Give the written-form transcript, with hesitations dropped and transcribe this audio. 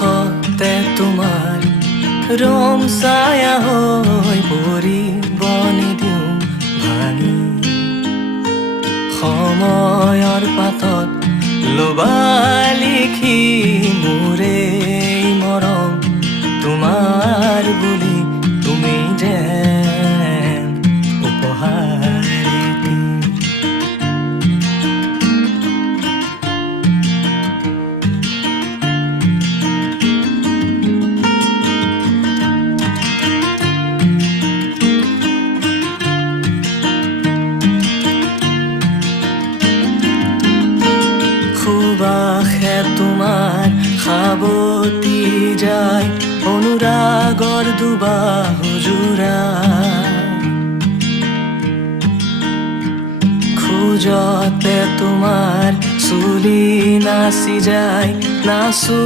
কাষতে তোমাৰ ৰং ছায়া হৈ পৰিব নিদিওঁ ভাঙি সময়ৰ পাতত লবা লিখি মোৰে মৰম তোমাৰ বুলি তুমি যেন উপহাৰ দি সুবাসে তোমাৰ সাৱটি যায় অনুৰাগৰ দুবাহু জোৰা খোজতে তোমাৰ চুলি নাচি যায় নাচো